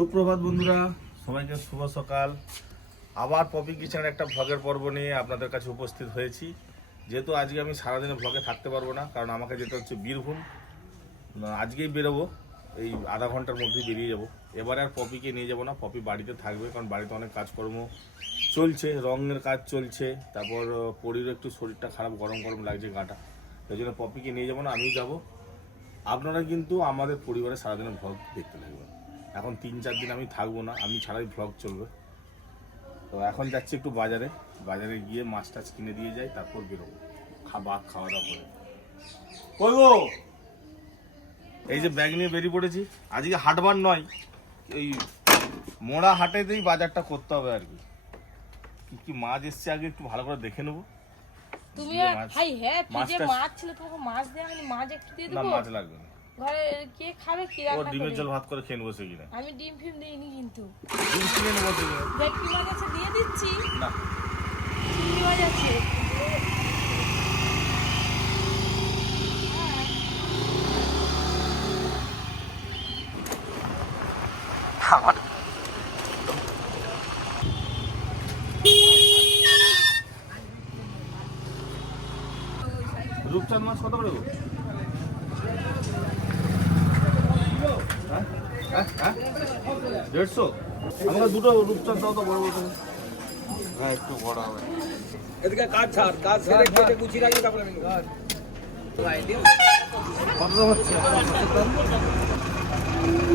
সুপ্রভাত বন্ধুরা, সবাইকে শুভ সকাল। আবার পপি কিচেনের একটা ভ্লগের পর্ব নিয়ে আপনাদের কাছে উপস্থিত হয়েছি। যেহেতু আজকে আমি সারাদিনে ভ্লগে থাকতে পারব না, কারণ আমাকে যেতে হচ্ছে বীরভূম। আজকেই বেরোবো, এই আধা ঘণ্টার মধ্যেই বেরিয়ে যাব। এবারে আর পপিকে নিয়ে যাব না, পপি বাড়িতে থাকবে, কারণ বাড়িতে অনেক কাজকর্ম চলছে, রঙের কাজ চলছে, তারপর পরিরও একটু শরীরটা খারাপ, গরম গরম লাগছে গাটা। ওই জন্য পপিকে নিয়ে যাব না, আমিও যাব। আপনারা কিন্তু আমাদের পরিবারের সারাদিনের ভ্লগ দেখতে থাকবেন। এখন তিন চার দিন আমি থাকব না আমি ছাড়াই ভ্লগ চলবে। তো এখন যাচ্ছি একটু বাজারে। বাজারে গিয়ে মাছ টাছ কিনে দিয়ে যাই তারপর বেরোবো। খাবার খাওয়া দাওয়া করে। গো? এই যে ব্যাগ নিয়ে বেরিয়ে পড়েছি। আজকে হাটবার নয় এই মোড়া হাটেতেই বাজারটা করতে হবে আর কি। কি কি মাছ এসছে আগে একটু ভালো করে দেখে নেব। তুমি মাছ- ভাই হ্যাঁ মাছ ছিল তোমাকে মাছ দেওয়া মাছ একটু দিয়ে না দেবো? মাছ লাগবে না। ঘরে কে খাবে কি ও রান্না ডিমের করে? জল ভাত করে খেয়ে নেব সেখানে। আমি ডিম ফিম দিইনি কিন্তু। ডিম কিনে নেব সেখানে। ভেটকি মাছ আছে দিয়ে দিচ্ছি। না। চিংড়ি মাছ আছে। রূপচাঁদ মাছ কত করে গো? হ্যাঁ? হ্যাঁ? হ্যাঁ? দেড়শো? আমাকে দুটো রূপচাঁদ দাও তো বড় বড় করে। হ্যাঁ একটু বড় হবে। এদিকে কাজ ছাড় কাজ ছেড়ে। কেটে গুছিয়ে রাখবি তারপরে কত হচ্ছে?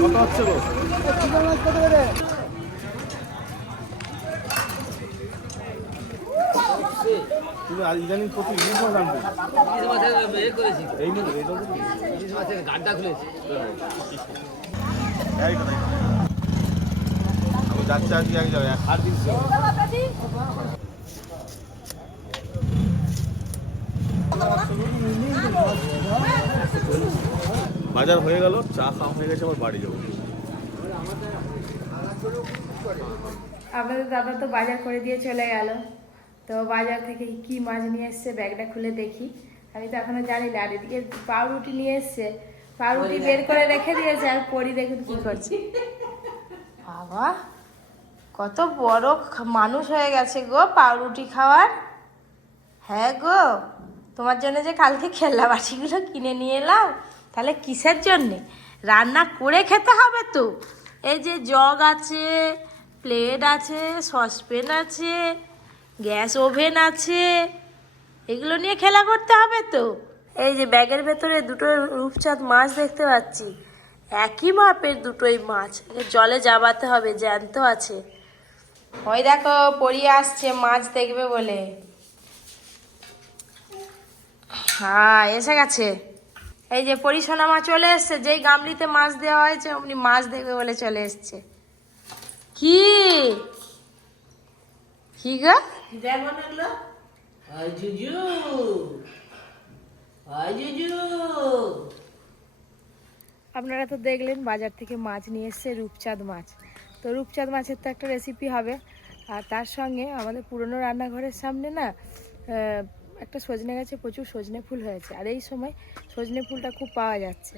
কত হচ্ছে গো? তুমি আজ ইদানিং কত ইলিশ মাছ আনবে? ইলিশ মাছের এ করেছি। এই নেবে এটা তো ইলিশ মাছের গাড্ডা খুলেছি। এই তো, এই তো। আমি যাচ্ছি আজকে এক জায়গায় আর দিন বাজার হয়ে গেল, চা খাওয়া হয়ে গেছে, আবার বাড়ি যাব। আপনাদের দাদা তো বাজার করে দিয়ে চলে গেল। তো বাজার থেকে কি মাছ নিয়ে এসছে ব্যাগটা খুলে দেখি। আমি তো এখনও জানি না, আর এদিকে পাউরুটি নিয়ে এসছে। পাউরুটি বের করে রেখে দিয়েছে আর পরি দেখুন কি করছে। বাবা কত বড় মানুষ হয়ে গেছে গো পাউরুটি খাওয়ার। হ্যাঁ গো তোমার জন্য যে কালকে খেলনা বাটিগুলো কিনে নিয়ে এলাম তাহলে কিসের জন্যে? রান্না করে খেতে হবে তো। এই যে জগ আছে প্লেট আছে সসপ্যান আছে গ্যাস ওভেন আছে এগুলো নিয়ে খেলা করতে হবে তো। এই যে ব্যাগের ভেতরে দুটো রূপচাঁদ মাছ দেখতে পাচ্ছি। একই মাপের দুটোই মাছ। জলে যাবাতে হবে জ্যান্ত আছে। ওই দেখো পড়িয়ে আসছে মাছ দেখবে বলে। হ্যাঁ এসে গেছে। এই যে পরিসোনা মাছ চলে এসছে যেই গামলিতে মাছ দেওয়া হয়েছে অমনি মাছ দেখবে বলে চলে এসছে। কি? কি গো? আপনারা তো দেখলেন বাজার থেকে মাছ নিয়ে এসছে রূপচাঁদ মাছ। তো রূপচাঁদ মাছের তো একটা রেসিপি হবে। আর তার সঙ্গে আমাদের পুরনো রান্নাঘরের সামনে না একটা সজনে গাছে প্রচুর সজনে ফুল হয়েছে। আর এই সময় সজনে ফুলটা খুব পাওয়া যাচ্ছে।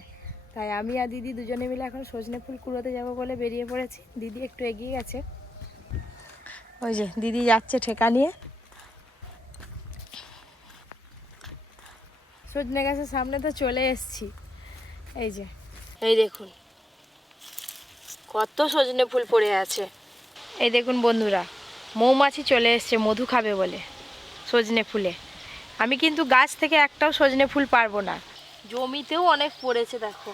তাই আমি আর দিদি দুজনে মিলে এখন সজনে ফুল কুড়োতে যাব বলে বেরিয়ে পড়েছি। দিদি একটু এগিয়ে গেছে। ওই যে দিদি যাচ্ছে ঠেকা নিয়ে। সজনে গাছের সামনে তো চলে এসছি। এই যে। এই দেখুন কত সজনে ফুল পড়ে আছে। এই দেখুন বন্ধুরা মৌমাছি চলে এসছে মধু খাবে বলে সজনে ফুলে। আমি কিন্তু গাছ থেকে একটাও সজনে ফুল পারব না। জমিতেও অনেক পড়েছে দেখো।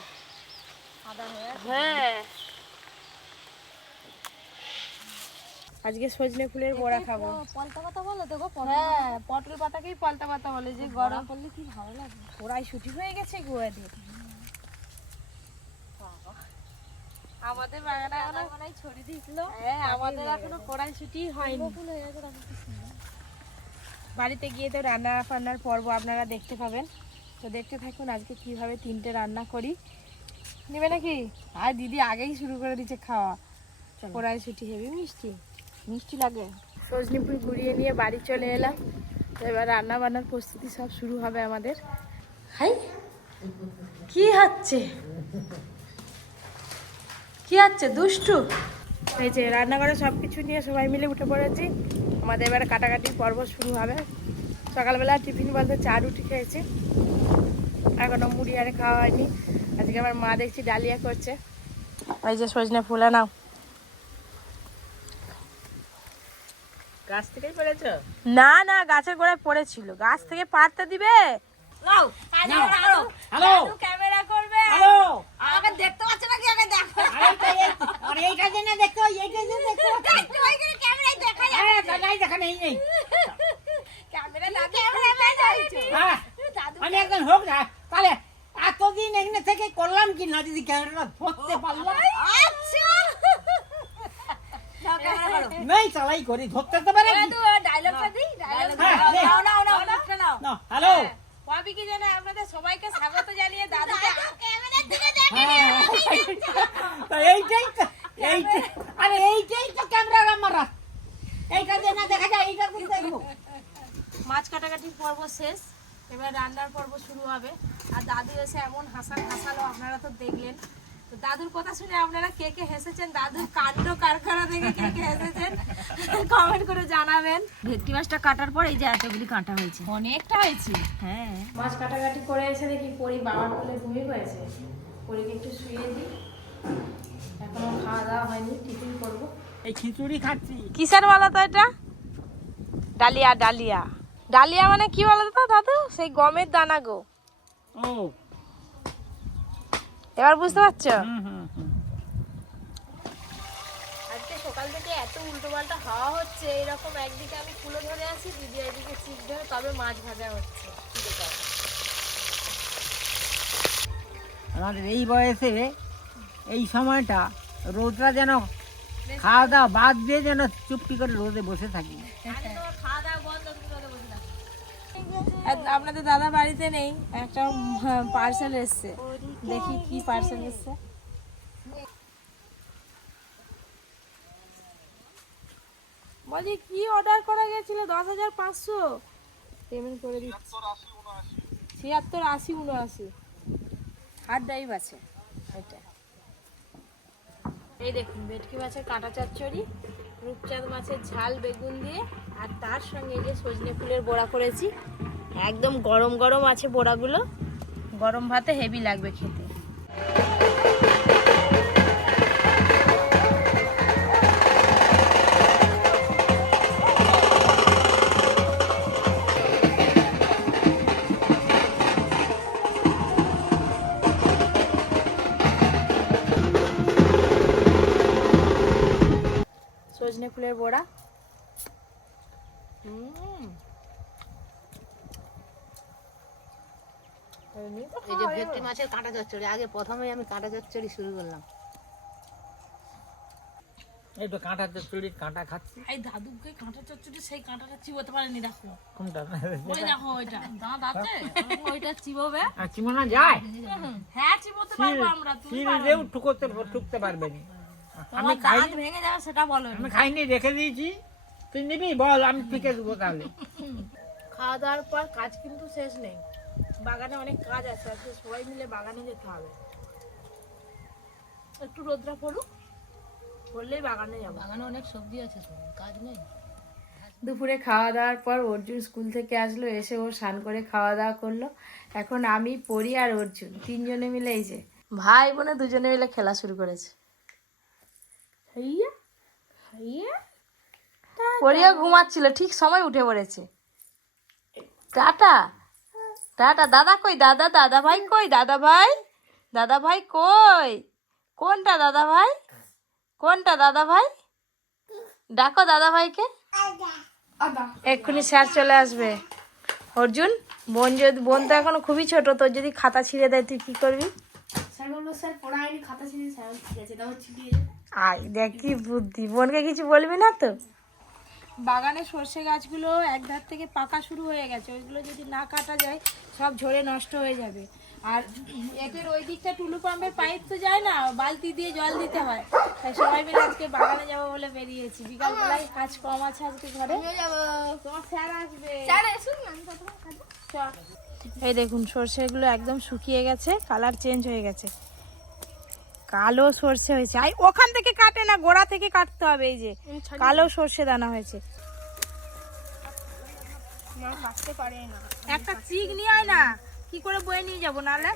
হ্যাঁ। আজকে সজনে ফুলের বড়া খাব। পলতা পাতা বলো তো গো হ্যাঁ পটল পাতাকেই পাল্টা পাতা বলে যে গরম। করলে কি ভালো লাগে? ওরাই ছুটি হয়ে গেছে গোয়া দিয়ে আমাদের বাগানে এখনও ছড়ি দিয়েছিল। হ্যাঁ আমাদের এখনও কড়াই ছুটি হয়নি। ফুল হয়ে গেছে। বাড়িতে গিয়ে তো রান্না ফান্নার পর্ব আপনারা দেখতে পাবেন। তো দেখতে থাকুন আজকে কীভাবে তিনটে রান্না করি। নেবে নাকি? আর দিদি আগেই শুরু করে দিচ্ছে খাওয়া। কড়াই ছুটি হেবি মিষ্টি। মিষ্টি লাগে? সজনি ফুল ঘুরিয়ে নিয়ে বাড়ি চলে এলাম। তো এবার রান্না বান্নার প্রস্তুতি সব শুরু হবে আমাদের। হাই, কি হচ্ছে? কি হচ্ছে, দুষ্টু? এই যে রান্নাঘরে সব কিছু নিয়ে সবাই মিলে উঠে পড়েছি। আমাদের এবারে কাটাকাটি পর্ব শুরু হবে। সকালবেলা টিফিন বলতে চা, রুটি খেয়েছি। এখনও মুড়ি আরে খাওয়া হয়নি। আজকে আমার মা দেখছি ডালিয়া করছে। এই যে সজনে ফুলে নাও গাছ থেকেই পড়েছ? না না গাছের গোড়ায় পড়েছিল। গাছ থেকে পারতে দিবে? হ্যালো ক্যামেরা করবে। হ্যালো। আমাকে দেখতে পাচ্ছে নাকি? আগে দেখো। আরে এইটা যে না দেখতে হয় এইটা যে দেখতে ক্যামেরায় দেখা আরে দাদাই দেখা নেই নেই। ক্যামেরা না ক্যামেরা হ্যাঁ, আমি একজন হোক না তাহলে এতদিন এখানে থেকে করলাম কি না? যদি ক্যামেরাটা ধরতে পারলাম। নাই চালাই করি ধরতে তো পারে? ডায়লগটা দিই ডায়লগ হ্যাঁ, নাও নাও নাও নাও নাও। না হ্যালো। ভাবি কি জানে আপনাদের সবাইকে স্বাগত জানিয়ে দাদুকে ক্যামেরার দিকে হ্যাঁ, এইটাই তো এইটাই আরে এইটাই তো ক্যামেরার আমার। এইটা যে না দেখা যায় এইটা কিন্তু দেখব? মাছ কাটাকাটির পর্ব শেষ এবার রান্নার পর্ব শুরু হবে। আর দাদু এসে এমন হাসান হাসালো আপনারা তো দেখলেন। দাদুর কথা শুনে আপনারা কে কে হেসেছেন? দাদুর কাণ্ড কারখানা দেখে কে কে হেসেছেন? কমেন্ট করে জানাবেন। ভেটকি মাছটা কাটার পর এই যে এতগুলি কাটা হয়েছে। অনেকটা হয়েছে। হ্যাঁ। মাছ কাটাকাটি করে এসে দেখি পরি বাবার কোলে ঘুমিয়ে পড়েছে। পরিকে একটু শুয়ে দিই। এখনও খাওয়া দাওয়া হয়নি টিফিন করব। এই খিচুড়ি খাচ্ছি। কিসের বলো তো এটা? Dahlia dahlia. ডালিয়া মানে কি বলো তো দাদু? সেই গমের দানা গো। ও এবার বুঝতে পারছ? হুম হুম হুম। আজকে সকাল থেকে এত উল্টো পাল্টা হাওয়া হচ্ছে এরকম একদিকে আমি কুলো ধরে আছি দিদি একদিকে চিপ ধরে তবে মাছ ভাজা হচ্ছে। আমাদের এই বয়সে এই সময়টা রোদটা যেন খাওয়া দাওয়া বাদ দিয়ে যেন চুপটি করে রোদে বসে থাকি। আপনাদের দাদা বাড়িতে নেই একটা পার্সেল এসছে। দেখি কি পার্সেল এসছে বলছি, কি অর্ডার করা গেছিল? দশ হাজার পাঁচশো। পেমেন্ট করে দিচ্ছি। ছিয়াত্তর আশি উনআশি। হার্ড ড্রাইভ আছে। এটা। এই দেখুন, ভেটকি মাছের কাঁটা চচ্চড়ি, রূপচাঁদ মাছের ঝাল বেগুন দিয়ে, আর তার সঙ্গে যে সজনে ফুলের বড়া করেছি। একদম গরম গরম আছে বড়াগুলো। গরম ভাতে হেভি লাগবে খেতে। সজনে ফুলের বড়া। হুম এই যে ভেটকি মাছের কাঁটা চচ্চড়ি আগে প্রথমে আমি কাঁটা চচ্চড়ি শুরু করলাম। এই তো কাঁটা চুড়ি কাঁটা খাচ্ছি। এই দাদুকে কাঁটা চচ্চড়ি সেই কাঁটাটা চিবোতে পারেনি দেখো। কোনটা? ওই দেখো ওইটা। দাঁত আছে? ওইটা চিবোবে। আর যায়? হ্যাঁ চিবোতে পারব আমরা তুমি ঠুকতে ঠুকতে পারবে না। আমি খাই দাঁত ভেঙে যাবে সেটা বলো আমি খাইনি রেখে দিয়েছি। তুই নিবি? বল আমি ঠিকে দেবো তাহলে। খাওয়া দাওয়ার পর কাজ কিন্তু শেষ নেই। বাগানে অনেক কাজ আছে আজকে সবাই মিলে বাগানে যেতে হবে। একটু রোদ্রা পড়ুক পড়লেই বাগানে যাব। বাগানে অনেক সবজি আছে তো, কাজ নেই। দুপুরে খাওয়া দাওয়ার পর অর্জুন স্কুল থেকে আসলো এসে ও স্নান করে খাওয়া দাওয়া করল। এখন আমি পড়ি আর অর্জুন তিনজনে মিলে এই যে ভাই বোনে দুজনে মিলে খেলা শুরু করেছে। পরিয়া ঘুমাচ্ছিল ঠিক সময় উঠে পড়েছে। টাটা। টাটা দাদা কই? দাদা দাদা ভাই কই? দাদা ভাই? দাদা ভাই কই? কোনটা দাদা ভাই? কোনটা দাদা ভাই? ডাকো দাদা ভাইকে। এক্ষুনি স্যার চলে আসবে। অর্জুন বোন যদি বোন তো এখনও খুবই ছোট তোর যদি খাতা ছিঁড়ে দেয় তুই কি করবি? আয় দেখ কি বুদ্ধি। বোনকে কিছু বলবি না তো? বাগানে সর্ষে গাছগুলো এক ধার থেকে পাকা শুরু হয়ে গেছে ওইগুলো যদি না কাটা যায় সব ঝরে নষ্ট হয়ে যাবে। আর এটের ওই দিকটা টুলু পাম্পের পাইপ তো যায় না বালতি দিয়ে জল দিতে হয়। তাই সবাই মিলে আজকে বাগানে যাব বলে বেরিয়েছি। বিকালবেলায় কাজ কম আছে আজকে ঘরে। তোমার স্যার আসবে। এই দেখুন সর্ষেগুলো একদম শুকিয়ে গেছে কালার চেঞ্জ হয়ে গেছে। কালো সর্ষে হয়েছে। আই ওখান থেকে কাটে না গোড়া থেকে কাটতে হবে এই যে। কালো সর্ষে দানা হয়েছে। একটা চিক নিয়ে আয় না কি করে বয়ে নিয়ে যাব নাহলে?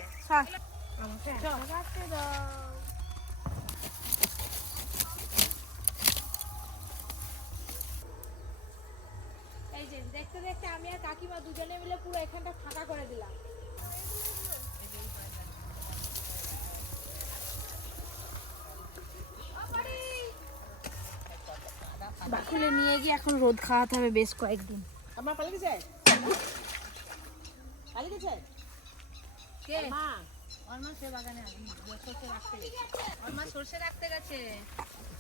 দেখতে দেখতে আমি আর কাকিমা দুজনে মিলে পুরো এখানটা ফাঁকা করে দিলাম। বাকুলে নিয়ে গিয়ে এখন রোদ খাওয়াতে হবে বেশ কয়েকদিন। আমার পালিয়ে গেছে? পালিয়ে গেছে? কে? ওর মা সে বাগানে। সর্ষে রাখতে গেছে। ওর মা সর্ষে রাখতে গেছে।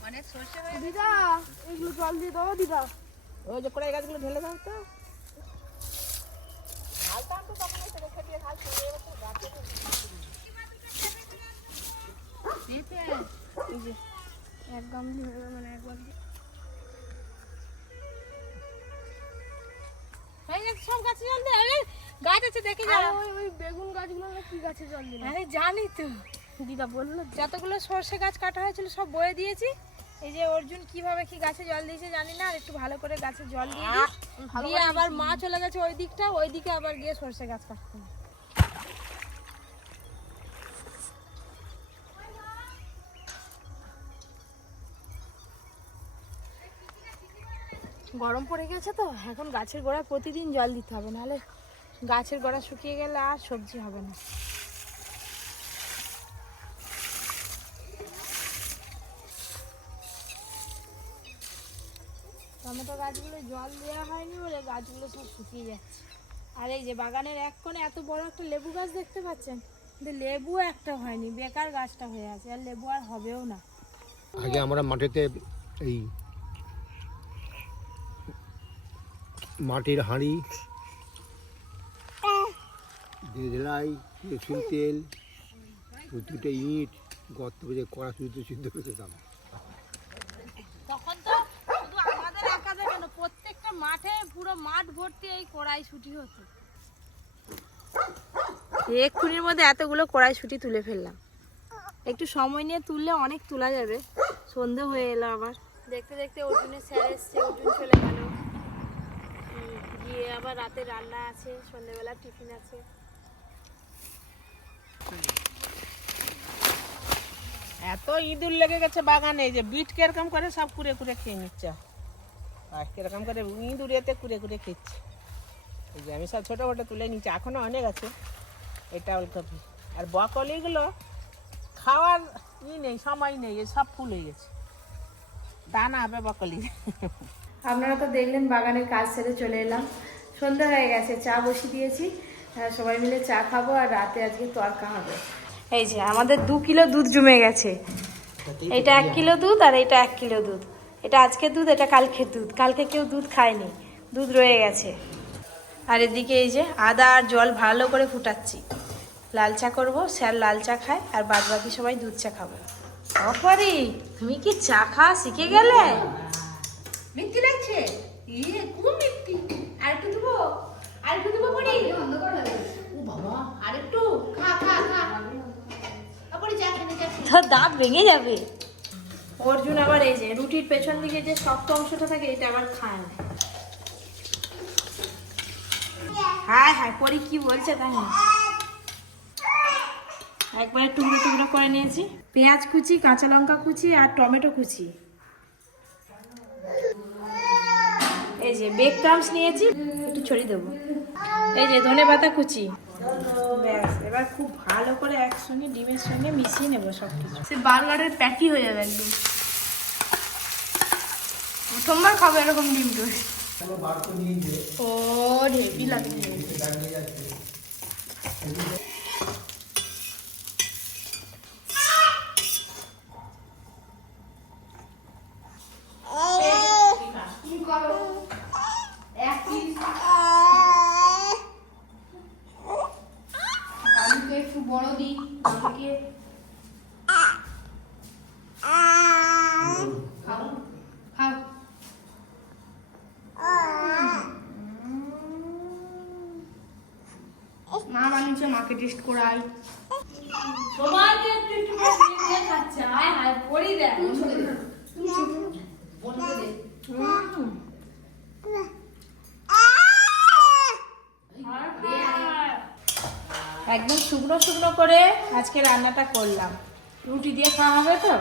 অনেক সর্ষে হয়ে দিদা এগুলো জল দিয়ে দাও দিদা। ওই যে কড়াই গাছগুলো ঢেলে দাও তো। পেঁপে? এক গামলি মানে একবার হয়ে সব গাছে জল দেয় আরে গাছ আছে দেখে যা। ওই ওই বেগুন গাছগুলো কি গাছে জল দিল? আরে জানি তো। দিদা বলল। যতগুলো সর্ষে গাছ কাটা হয়েছিল সব বয়ে দিয়েছি। এই যে অর্জুন কীভাবে কি গাছে জল দিয়েছে জানি না আর একটু ভালো করে গাছে জল দিয়ে দিই। দিয়ে আবার মা চলে গেছে ওই দিকটা ওই দিকে আবার গিয়ে সর্ষে গাছ কাটতে গরম পড়ে গেছে তো, এখন গাছের গোড়ায় প্রতিদিন জল দিতে হবে, নাহলে গাছের গোড়া শুকিয়ে গেলে আর সবজি হবে না। টমেটো গাছগুলো জল দেওয়া হয়নি বলে গাছগুলো সব শুকিয়ে যাচ্ছে। আর এই যে বাগানের এক কোণে এত বড় একটা লেবু গাছ দেখতে পাচ্ছেন? কিন্তু লেবু একটা হয়নি, বেকার গাছটা হয়ে আছে, আর লেবু আর হবেও না। আগে আমরা মাঠেতে এই মাটির হাঁড়ি দেদলাই কেরোসিন তেল দুটো ইট গর্ত বেজে কড়া শুদ্ধ সিদ্ধ করে খেতাম। তখন তো শুধু আমাদের একা কেন প্রত্যেকটা মাঠে পুরো মাঠ ভর্তি এই কড়াই ছুটি হতো। এক্ষুনির মধ্যে এতগুলো কড়াই ছুটি তুলে ফেললাম। একটু সময় নিয়ে তুললে অনেক তোলা যাবে। সন্ধে হয়ে এলো আবার। দেখতে দেখতে অর্জুনের স্যার এসছে অর্জুন চলে গেল। আবার রাতে রান্না আছে, সন্ধ্যেবেলা টিফিন আছে। এত ইঁদুর লেগে গেছে বাগানে যে বিট কীরকম করে সব কুড়ে কুড়ে খেয়ে নিচ্ছে। আর কীরকম করে ইঁদুর এতে কুড়ে কুড়ে খেচ্ছে। এই যে আমি সব ছোটো ছোটো তুলে নিচ্ছি এখনও অনেক আছে। এটা ওলকপি। আর বকলিগুলো খাওয়ার ই নেই, সময় নেই সব ফুল হয়ে গেছে। দানা হবে বকলি। আপনারা তো দেখলেন বাগানের কাজ সেরে চলে এলাম। সন্ধ্যা হয়ে গেছে চা বসিয়ে দিয়েছি। হ্যাঁ, সবাই মিলে চা খাব আর রাতে আজকে তরকা হবে। এই যে আমাদের দু কিলো দুধ জমে গেছে। এটা এক কিলো দুধ আর এটা এক কিলো দুধ। এটা আজকে দুধ এটা কালকের দুধ। কালকে কেউ দুধ খায়নি। দুধ রয়ে গেছে। আর এদিকে এই যে আদা আর জল ভালো করে ফুটাচ্ছি। লাল চা করব স্যার লাল চা খায় আর বাদ বাকি সবাই দুধ চা খাব। তুমি কি চা খাওয়া শিখে গেলে? মিথ্যি লাগছে? ইয়ে খুব মিথ্যি আর একটু দেবো? আর একটু দেবো পড়ি ও বাবা আর একটু? খা খা খা। তোর দাঁত ভেঙে যাবে। অর্জুন আবার এই যে রুটির পেছন দিকে যে শক্ত অংশটা থাকে এটা আবার খায় না। হ্যাঁ হ্যাঁ পরি কি বলছে তাই না একবারে টুকরো টুকরো করে নিয়েছি। পেঁয়াজ কুচি কাঁচা লঙ্কা কুচি আর টমেটো কুচি। এই যে বেগ ক্রামস নিয়েছি, একটু ছড়িয়ে দেবো। এই যে ধনে পাতা কুচি। ব্যাস, এবার খুব ভালো করে একসঙ্গে, ডিমের সঙ্গে মিশিয়ে নেব সব কিছু সে বার্গারের প্যাটি হয়ে যাবে একদম। প্রথমবার খাব এরকম ডিম টোস্ট ও, ঢেপি লাগছে আলুকে একটু বড় দিই আলুকে খাও খাও মা বানিয়েছে মাকে টেস্ট করাই। সবাইকে একটু করে খাচ্ছে। হায় পড়ি দেয় একদম শুকনো শুকনো করে আজকে রান্নাটা করলাম। রুটি দিয়ে খাওয়া হবে তো?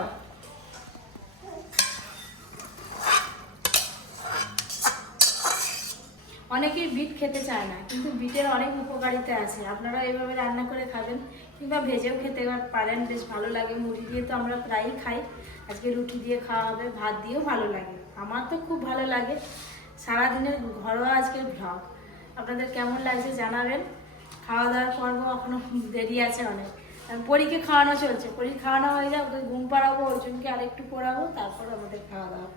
অনেকেই বিট খেতে চায় না, কিন্তু বিটের অনেক উপকারিতা আছে। আপনারা এইভাবে রান্না করে খাবেন, কিংবা ভেজেও খেতে পারেন, বেশ ভালো লাগে। মুড়ি দিয়ে তো আমরা প্রায়ই খাই। আজকে রুটি দিয়ে খাওয়া হবে, ভাত দিয়েও ভালো লাগে। আমার তো খুব ভালো লাগে সারাদিনের ঘরোয়া আজকের ভ্লগ আপনাদের কেমন লাগছে জানাবেন। খাওয়া দাওয়ার পর্ব এখনও দেরি আছে অনেক। পরীকে খাওয়ানো চলছে। পরী খাওয়ানো হয়ে যায় ওকে ঘুম পাড়াবো অর্জুনকে আরেকটু পড়াবো, তারপর আমাদের খাওয়া দাওয়া।